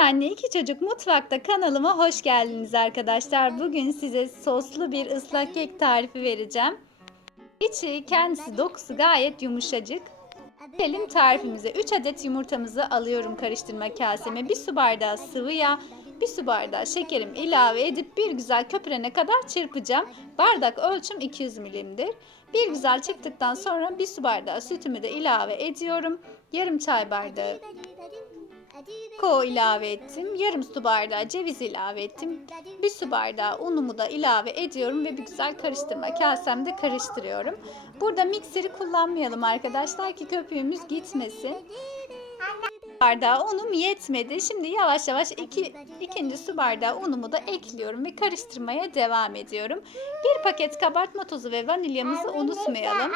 anne iki çocuk mutfakta kanalıma hoş geldiniz arkadaşlar. Bugün size soslu bir ıslak kek tarifi vereceğim. İçi kendisi dokusu gayet yumuşacık. Gelelim tarifimize. 3 adet yumurtamızı alıyorum karıştırma kaseme. 1 su bardağı sıvı yağ, 1 su bardağı şekerim ilave edip bir güzel köpürene kadar çırpacağım. Bardak ölçüm 200 milimdir. Bir güzel çıktıktan sonra 1 su bardağı sütümü de ilave ediyorum. Yarım çay bardağı Kakao ilave ettim. Yarım su bardağı ceviz ilave ettim. Bir su bardağı unumu da ilave ediyorum ve bir güzel karıştırma kasemde karıştırıyorum. Burada mikseri kullanmayalım arkadaşlar ki köpüğümüz gitmesin. bardağı unum yetmedi. Şimdi yavaş yavaş iki, ikinci su bardağı unumu da ekliyorum ve karıştırmaya devam ediyorum. Bir paket kabartma tozu ve vanilyamızı unutmayalım.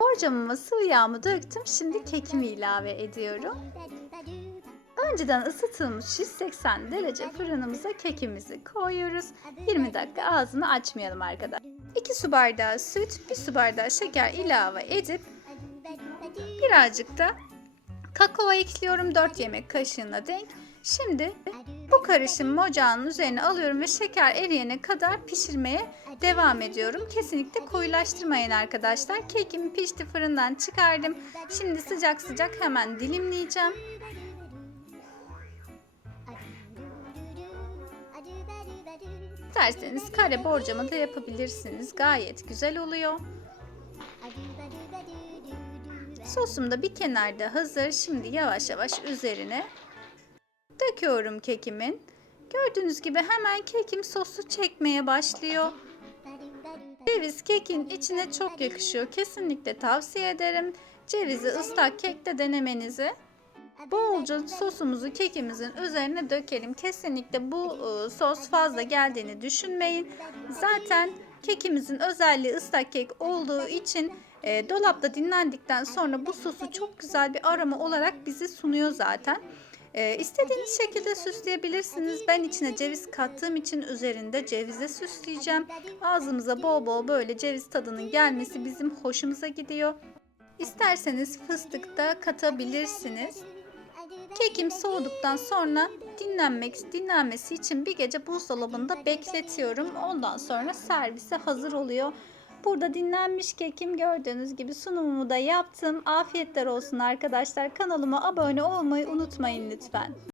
Borcamıma sıvı yağımı döktüm. Şimdi kekimi ilave ediyorum. Önceden ısıtılmış 180 derece fırınımıza kekimizi koyuyoruz. 20 dakika ağzını açmayalım arkadaşlar. 2 su bardağı süt, 1 su bardağı şeker ilave edip birazcık da kakao ekliyorum 4 yemek kaşığına denk. Şimdi bu karışımı ocağın üzerine alıyorum ve şeker eriyene kadar pişirmeye devam ediyorum. Kesinlikle koyulaştırmayın arkadaşlar. Kekim pişti fırından çıkardım. Şimdi sıcak sıcak hemen dilimleyeceğim. İsterseniz kare borcama da yapabilirsiniz. Gayet güzel oluyor. Sosum da bir kenarda hazır. Şimdi yavaş yavaş üzerine döküyorum kekimin. Gördüğünüz gibi hemen kekim sosu çekmeye başlıyor. Ceviz kekin içine çok yakışıyor. Kesinlikle tavsiye ederim. Cevizi ıslak kekte denemenizi. Bolca sosumuzu kekimizin üzerine dökelim. Kesinlikle bu e, sos fazla geldiğini düşünmeyin. Zaten kekimizin özelliği ıslak kek olduğu için e, dolapta dinlendikten sonra bu sosu çok güzel bir aroma olarak bizi sunuyor zaten. E, istediğiniz şekilde süsleyebilirsiniz. Ben içine ceviz kattığım için üzerinde cevize süsleyeceğim. Ağzımıza bol bol böyle ceviz tadının gelmesi bizim hoşumuza gidiyor. İsterseniz fıstık da katabilirsiniz. Kekim soğuduktan sonra dinlenmek dinlenmesi için bir gece buzdolabında bekletiyorum. Ondan sonra servise hazır oluyor. Burada dinlenmiş kekim gördüğünüz gibi sunumumu da yaptım. Afiyetler olsun arkadaşlar. Kanalıma abone olmayı unutmayın lütfen.